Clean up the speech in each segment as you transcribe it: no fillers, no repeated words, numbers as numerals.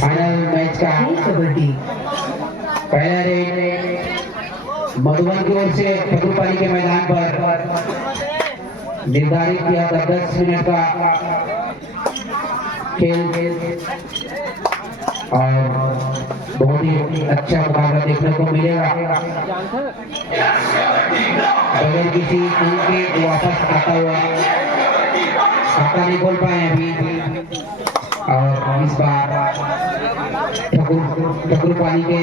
Final match का कबड्डी पहला red Madhuban की ओर से ठकुरपाली के मैदान पर निर्धारित किया था 10 मिनट का खेल और बहुत ही अच्छा मुकाबला देखने को मिलेगा। बगैर किसी अंक के वापस आता हुआ खाता नहीं खोल पाए अभी और इस बार ठकुरपाली के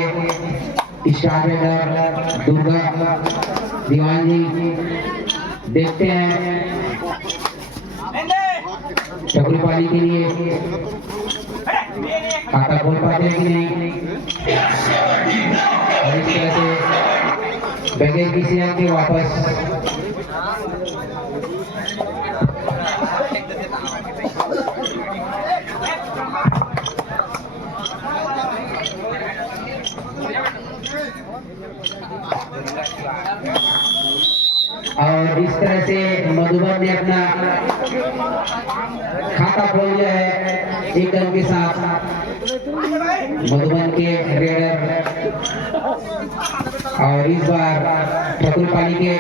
स्टार रेडर दुर्गा दीवान जी देखते हैं ठकुरपाली के लिए खाता खोल पाते हैं कि नहीं और इस तरह से बगैर किसी अंक के वापस और इस तरह से मधुबन ने अपना खाता खोल लिया है एक अंक के साथ। मधुबन के रेडर और इस बार ठकुरपाली के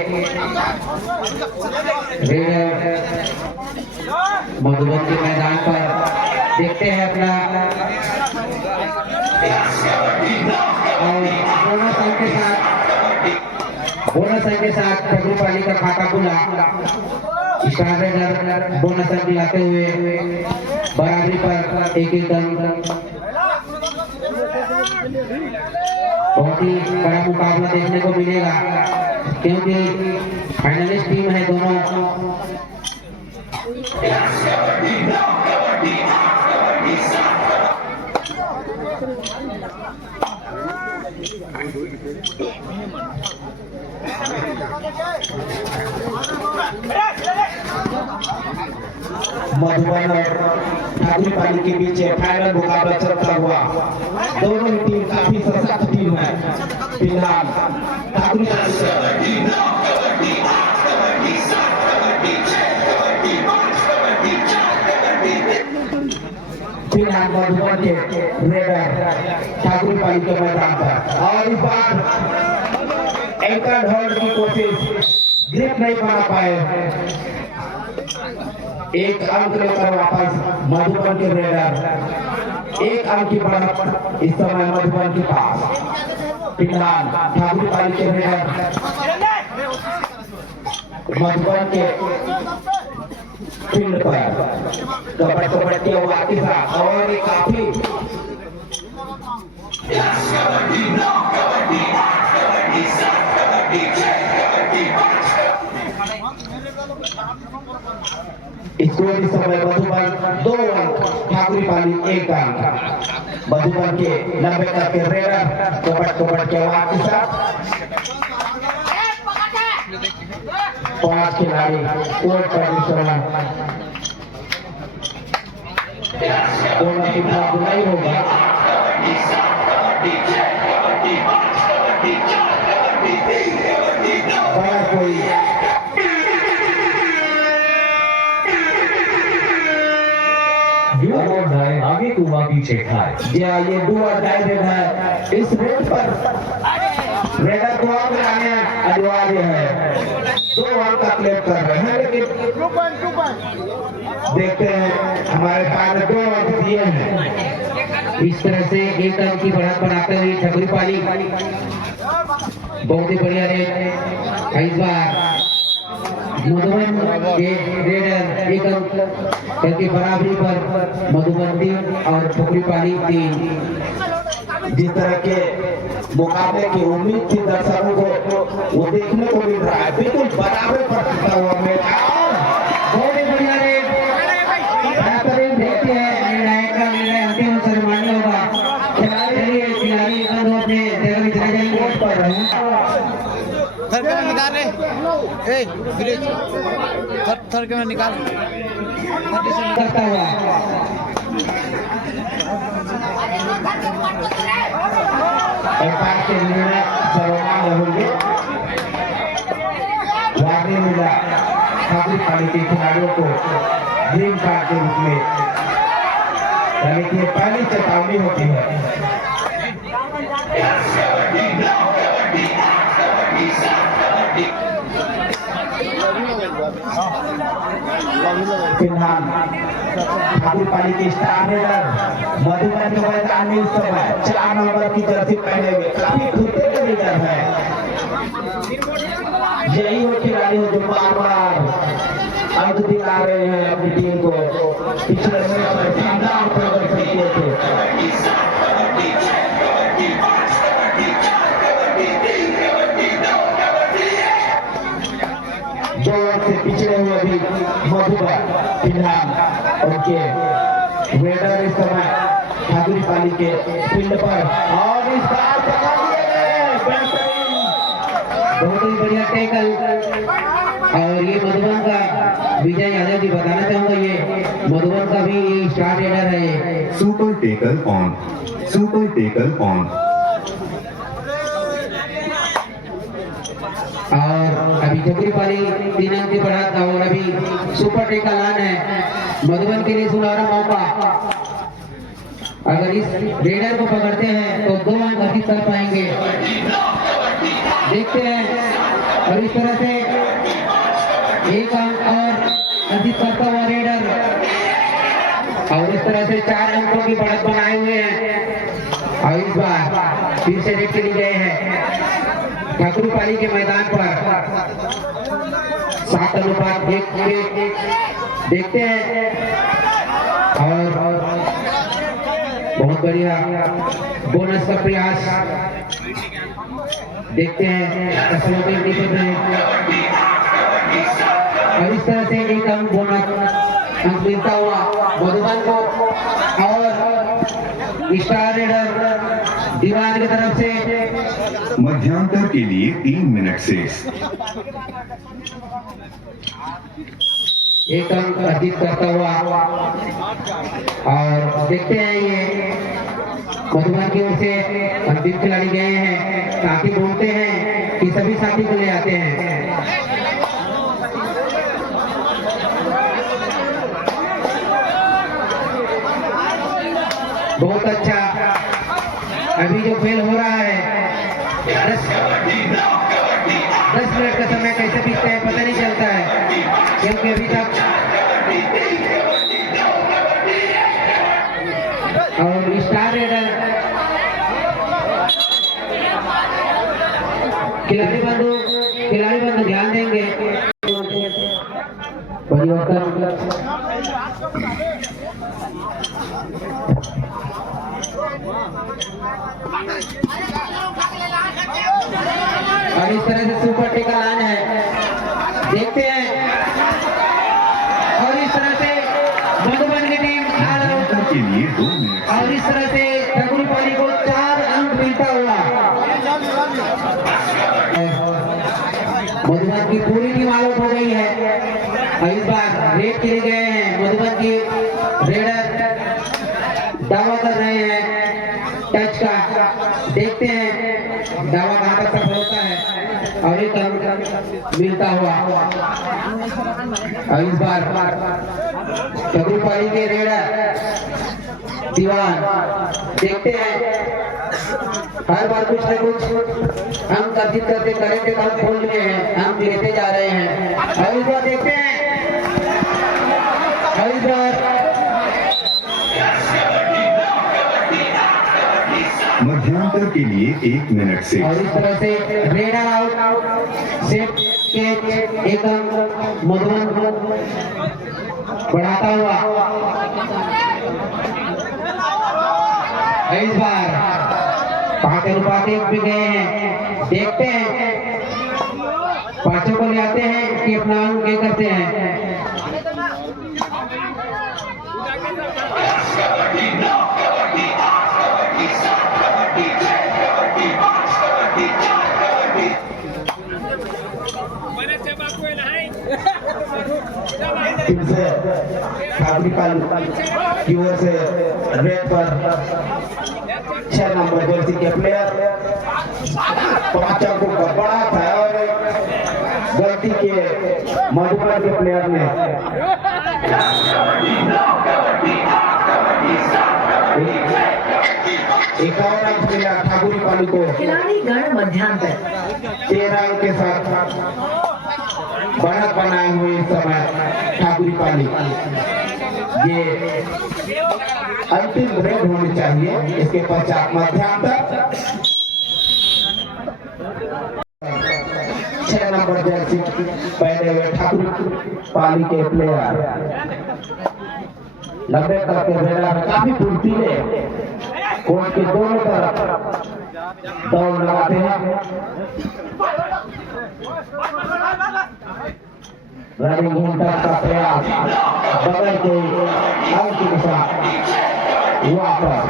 रेडर मधुबन के मैदान पर देखते हैं अपना बोनस अंक के साथ ठकुरपाली का खाता खुला। स्टार रेडर बोनस अंक दिलाते हुए बराबरी पर एक अंक। बहुत ही बड़ा मुकाबला देखने को मिलेगा क्योंकि फाइनलिस्ट टीम है दोनों। मधुबन और ठकुरपाली के बीच फाइनल मुकाबला चलता हुआ दोनों ही टीम काफी सशक्त टीम है। फिलहाल फिलहाल मधुबन के रेडर ठकुरपाली के मैदान पर और इस बार एंकर होल्ड की कोशिश ग्रिप नहीं बना पाए। एक अंक लेकर वापस मधुबन के रेडर एक अंक की बढ़त इस समय मधुबन के पास। फिलहाल ठकुरपाली के रेडर मधुबन के फील्ड पर कबड्डी के हुआ के साथ और काफी स्कोर इस समय मधुबन 2 अंक ठकुरपाली 1 अंक। मधुबन के 90 के रेडर कबड्डी के हुआ के साथ 5 खिलाड़ी कोर्ट कंडीशन दोनों की बात नहीं होगा। बड़ा कोई आगे को पीछे खाए ये डुआ डायरेक्ट है। इस रेड पर रेडर को आगे लाने अनिवार्य है। 2 अंक का क्लेम कर रहे हैं लेकिन देखते हैं हमारे पास 2 अंक दिए हैं। इस तरह से एक अंक की बढ़त बनाते हुए ठकुरपाली बहुत ही बढ़िया रेड। इस बार मधुबन के रेडर एक अंक करके बराबरी पर मधुबन 3 और ठकुरपाली 3। जिस तरह के मुकाबले की उम्मीद थी दर्शकों को वो देखने को मिल रहा है। बिल्कुल बराबर पर टिका हुआ मैच। बहुत ही बढ़िया रेड बेहतरीन देखते हैं। निर्णायक का निर्णय अंतिम अवसर मान्य होगा। खिलाड़ी अपने जगह में चले जाएंगे। कोर्ट पर रहे थर के निकाल रहे ए विलेज थर के निकाल करता हुआ के निर्णय सर्वमान्य होंगे। वार्निंग मिला ठकुरपाली के खिलाड़ियों को ग्रीन कार्ड के रूप में यानी कि पहली चेतावनी होती है। फिलहाल ठाकुर पाली के स्टार रेडर मधुबन के मैदान में इस समय 4 नंबर की जर्सी पहने हुए काफी खुदे के लीडर है। यही वो खिलाड़ी है जो बार बार अंक दिला रहे हैं अपनी टीम को। पिछले मैच में शानदार प्रदर्शन किए थे। दो से पिछड़े हुए भी मधुबन फिलहाल उनके रेडर इस समय ठाकुर पाली के फील्ड पर और इस बार पकड़ लिए गए। बेहतरीन, बहुत ही बढ़िया टैकल। और ये मधुबन का विजय यादव जी बताना चाहूंगा, ये मधुबन का भी ये स्टार रेडर है। Super tackle on, super tackle on. और अभी ठाकुर पाली 3 अंक की बढ़त और अभी सुपर टेकल ऑन है। मधुबन के लिए सुनहरा मौका, अगर इस रेडर को पकड़ते हैं तो 2 अंक अर्जित कर पाएंगे। देखते हैं, और इस तरह से 1 अंक और अर्जित करता हुआ रेडर, और इस तरह से 4 अंकों की बढ़त बनाए हुए हैं। और इस बार फिर से रेड के लिए गए हैं ठाकुर पाली के मैदान पर 7:1 के देखते हैं। और बहुत बढ़िया बोनस का प्रयास देखते हैं। और इस तरह से 1 अंक बोनस अंक मिलता हुआ मधुबन को। और स्टार रेडर दीवान की तरफ से मध्यांतर के लिए 3 मिनट शेष। 1 अंक अर्जित करता हुआ। और देखते हैं, ये मधुबन की ओर से अंतिम खिलाड़ी गए हैं। साथी बोलते हैं कि सभी साथी को ले आते हैं। बहुत अच्छा। अभी जो खेल हो रहा है 10 मिनट का समय कैसे बीतता है पता नहीं चलता है, क्योंकि अभी तक और स्टार रेडर खिलाड़ी बंधु ध्यान देंगे। परिवर्तन और इस तरह से सुपर टेकल ऑन है। देखते हैं, और इस तरह से मधुबन की टीम के लिए 2 मिनट। और इस तरह से ठाकुर पाली को 4 अंक मिलता हुआ। मधुबन की पूरी टीम आउट हो गई है। और इस बार रेड के लिए गए हैं मधुबन की रेडर, दावा कर रहे हैं टच का। देखते हैं दावा कहां तक सफल होता है। और 1 अंक मिलता हुआ। और इस बार ठाकुर पाली के रेडर दीवान देखते हैं, हर बार कुछ न कुछ अंक अर्जित करते करेंगे तो हम खोल रहे हैं, हम लेते जा रहे हैं। और इस बार देखते हैं, और इस बार मध्यांतर के लिए 1 मिनट शेष। और इस तरह से रेडर आउट, सेट कैच, 1 अंक मधुबन को बढ़ाता हुआ। इस बार 5:1 पे गए हैं। देखते हैं, 5 को ले आते हैं कि अपना अंक क्या करते हैं। फिर से ठाकुर पाली की ओर से रेड पर 6 नंबर जर्सी के प्लेयर 5 अंकों का बड़ा था। और गलती के मधुबन के प्लेयर ने एक और अंक मिला ठाकुरी पाली को। खिलाड़ी गण मध्यांतर 13 अंक के साथ बढ़त बनाए हुए इस समय ठाकुरी पाली। ये अंतिम रेड होनी चाहिए, इसके पश्चात मध्यांतर। 6 नंबर जर्सी पहने हुए ठाकुर पाली के प्लेयर लंबे तक के रेडर काफी फुर्तीले कोर्ट के दोनों तरफ दौड़ लगाते हैं। रनिंग हिंटर का प्रयास बगल के अंक के साथ वापस।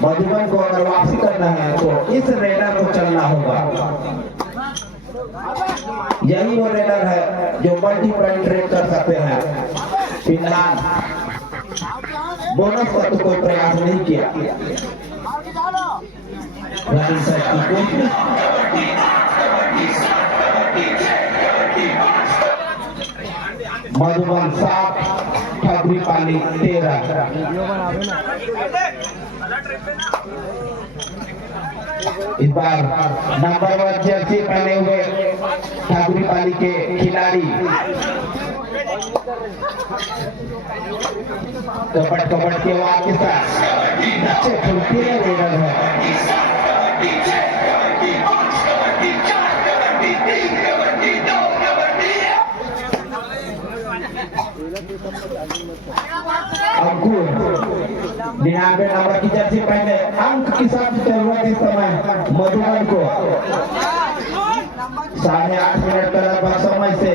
मधुबन को अगर वापसी करना है तो इस रेडर को चलना होगा। यही वो रेडर है जो मल्टी पॉइंट ट्रेड कर सकते हैं। फिलहाल बोनस का तो कोई प्रयास नहीं किया। रनिंग सेट की कोशिश, मधुबन 7 ठाकुरी पाली 13। इस बार नंबर 1 जर्सी पहने हुए ठाकुरी पाली के खिलाड़ी कपट के आवाज के साथ अच्छे फुर्तीले रेडर है। अंकुर 99 नंबर की जर्सी पहने अंक की साथ जरूरत इस समय मधुबन को। 8.5 मिनट का लगभग समय से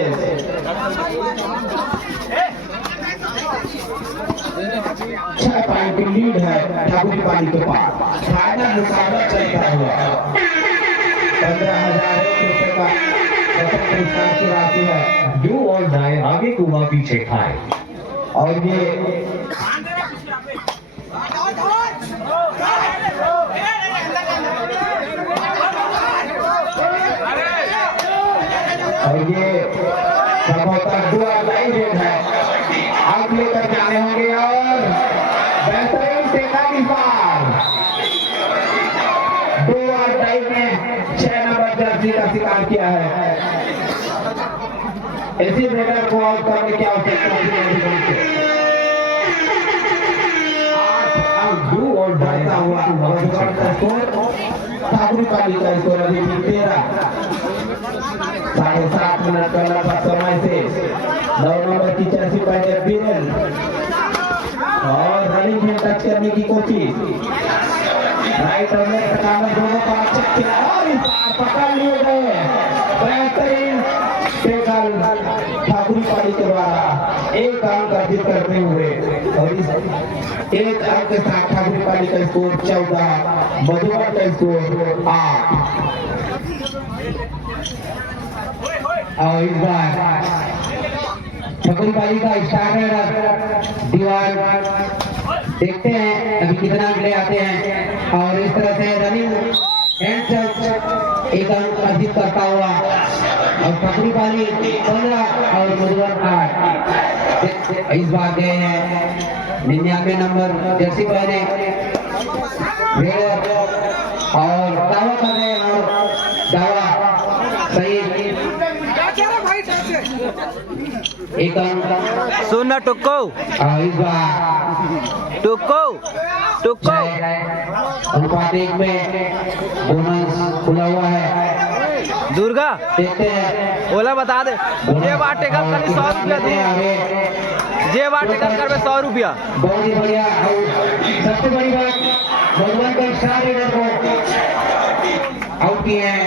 6 पॉइंट की लीड है ठाकुरी पाली के पास। फाइनल मुकाबला चलता हुआ 15,001 रुपए का प्रथम पुरस्कार की राशि है। डू और डाई आगे कुआ पीछे खाए। और ये संभवतः 2 लाइन रेड है। आग लेकर जाने होंगे और बेहतरीन टेका निशान 2 और टाइम में 6 नंबर जर्सी का शिकार किया है। इसी रेडर को आउट करने की आवश्यकता थी। 8 और 2 और बढ़ता हुआ ठाकुरी पाली का स्कोर अभी भी 13। 7.5 मिनट का लगभग समय से 9 नंबर की जर्सी पहने बीरन और रनिंग में टच करने की कोशिश। राइट और लेफ्ट कामर दोनों का अच्छा खेला और इस बार पकड़ लिए गए। बेहतरीन टेकल ठाकुरी पाली के द्वारा 1 अंक अर्जित करते हुए और इस 1 अंक के साथ ठाकुरी पाली का स्कोर 14, मधुबन का स्कोर 8। और इस बार ठाकुरी पाली का स्टार्टर दीवार देखते हैं अभी कितना अंक ले आते हैं। और इस तरह से रनिंग एंड टच 1 अंक अर्जित करता हुआ और ठाकुरी पाली 15 और मधुबन 8। इस बार गए हैं 99 नंबर जर्सी पहने रेडर और दावा कर रहे हैं और दावा सही। 1 अंक सुन टुक्को इस बार टुक्को अनुपात 1 में बोनस खुला हुआ है। दुर्गा देखते हैं ओला बता दे जे बार टेकल कर 100 रुपया दे। जे बार टेकल कर 100 रुपया। बहुत ही बढ़िया। और सबसे बड़ी बात मधुबन का स्टार रेडर को आउट किए हैं।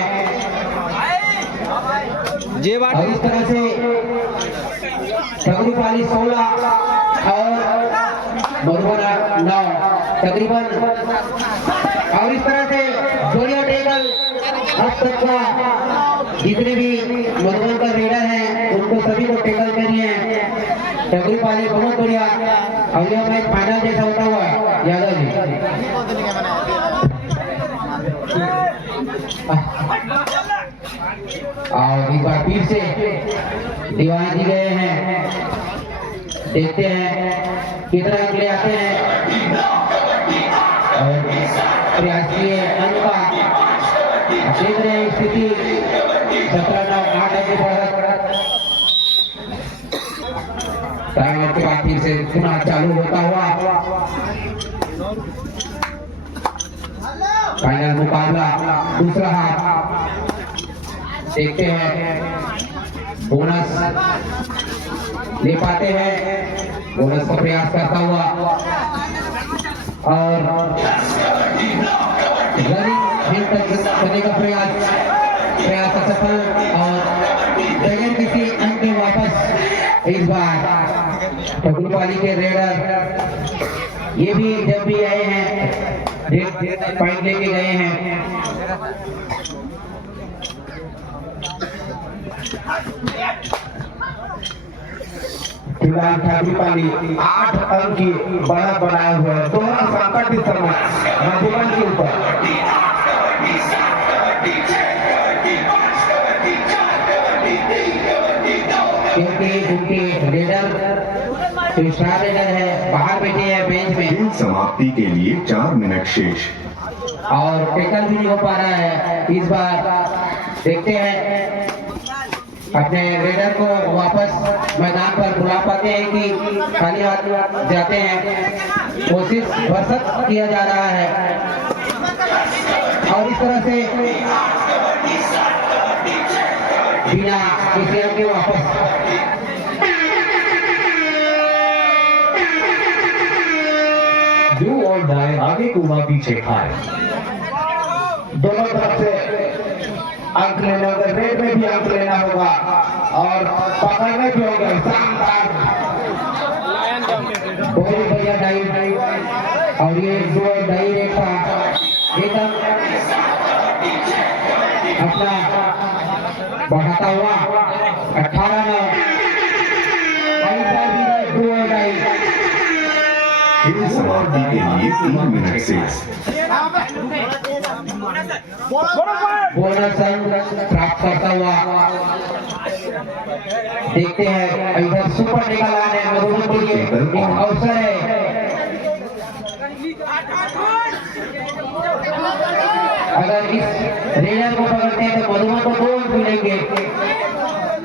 जे बार और इस तरह से ठाकुरी पाली 16 और मधुबन 9 तकरीबन। और इस तरह से जोड़िया टेकल अब तक का जितने भी मधुबन का रेडर हैं उनको सभी को टेकल करनी है। ठाकुरी पाली बहुत बढ़िया। और यह मैच फाइनल जैसा होता हुआ यादव जी। और एक बार फिर से दीवान जी गए हैं देखते हैं कितना अंक ले आते हैं और प्रयास किए अंक का देख रहे हैं स्थिति 17-8 अंक बढ़त टाइम के बाद फिर से पुनः चालू होता हुआ फाइनल मुकाबला दूसरा हाफ देखते हैं बोनस ले पाते हैं बोनस का प्रयास करता हुआ और रनिंग हिल तक करने का प्रयास असफल और बगैर किसी अंक के वापस इस बार ठकुरपाली के रेडर ये भी जब भी आए हैं पॉइंट लेके गए हैं। फिलहाल ठकुरपाली 8 अंक की बढ़त बनाए हुए हैं। दोनों संकट इस समय मधुबन के ऊपर। क्योंकि उनके रेडर जो स्टार रेडर है बाहर बैठे हैं बेंच में खेल समाप्ति के लिए 4 मिनट शेष। और टैकल भी नहीं हो पा रहा है। इस बार देखते हैं अपने रेडर को वापस मैदान पर बुला पाते हैं कि खाली हाथ जाते हैं। कोशिश भरसक किया जा रहा है और इस तरह से बिना किसी अंक के वापस Do or die, आगे कुआ पीछे खाए। दोनों तरफ से अंक लेने होंगे। रेड में भी अंक लेना होगा और पकड़ने भी होंगे। शानदार बहुत बढ़िया डाई और ये दो डाई रेट का एकदम अपना बढ़ाता हुआ 18-9 खेल समाप्ति के लिए 3 मिनट शेष। बोनस अंक प्राप्त करता हुआ देखते हैं इधर सुपर निकल आने मधुबन के लिए एक अवसर है। अगर इस रेडर को पकड़ते हैं तो मधुबन को 2 अंक मिलेंगे।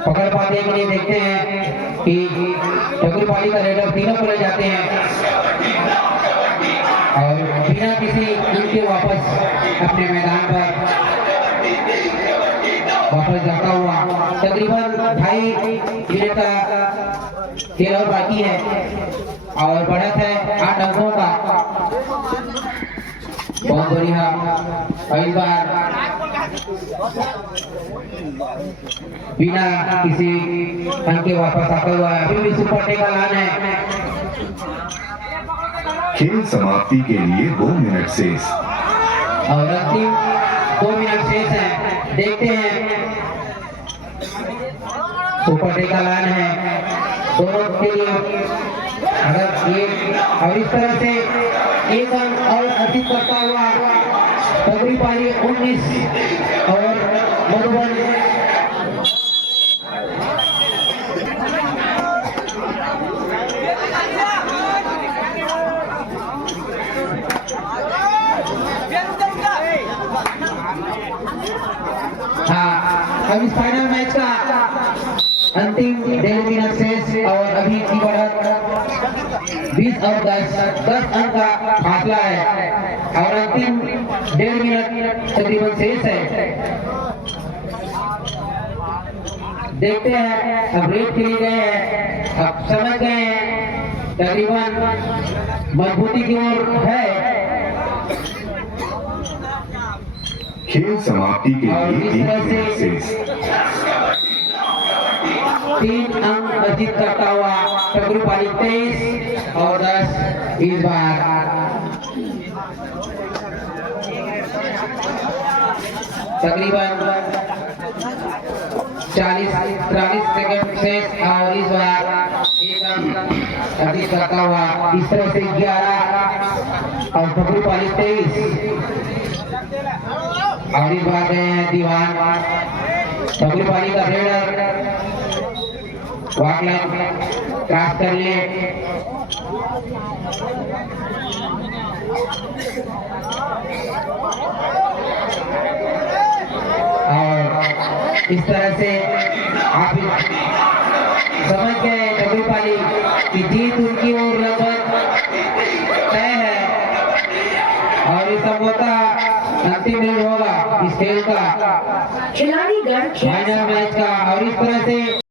पकड़ पाते हैं कि नहीं देखते हैं कि ठकुरपाली का रेडर तीनों को ले जाते हैं और बिना किसी उनके वापस अपने मैदान पर वापस जाता हुआ तकरीबन 2.5 मिनट का खेल और बाकी है और बढ़त है 8 अंकों का। बहुत बढ़िया इस बार बिना किसी अंक के वापस आता हुआ अभी भी सुपर टेकल ऑन है। खेल समाप्ति के लिए 2 मिनट शेष। और अंतिम 2 मिनट शेष है। देखते हैं सुपर टेकल ऑन है दोनों के लिए। अगर ये और इस तरह से एक अंक और अधिक करता हुआ ठकुरपाली 19 और मधुबन अब इस फाइनल मैच का अंतिम 1.5 मिनट शेष और अभी की बढ़त 20 और 10 अंक का फासला है और अंतिम 1.5 मिनट तकरीबन शेष है। देखते हैं अब रेट खेले गए हैं, अब समझ गए हैं तकरीबन मजबूती की ओर है। खेल समाप्ति के और लिए इस 3 तरह मिनट से शेष। 3 अंक अर्जित करता हुआ ठकुरपाली 23 और 10 इस बार तकरीबन 40-43 सेकंड शेष और इस बार 1 अंक अर्जित करता हुआ इस तरह से 11 और ठकुरपाली 23 और इस बार गए हैं दीवान ठकुरपाली का रेडर वाकलाइन क्रॉस कर लिए। और इस तरह से आप समझ गए कबीरपाली की जीत उनकी ओर लगभग तय है और इस संभवतः अंतिम मैच होगा इस खेल का, खिलाड़ीगण खेल फाइनल मैच का। और इस तरह से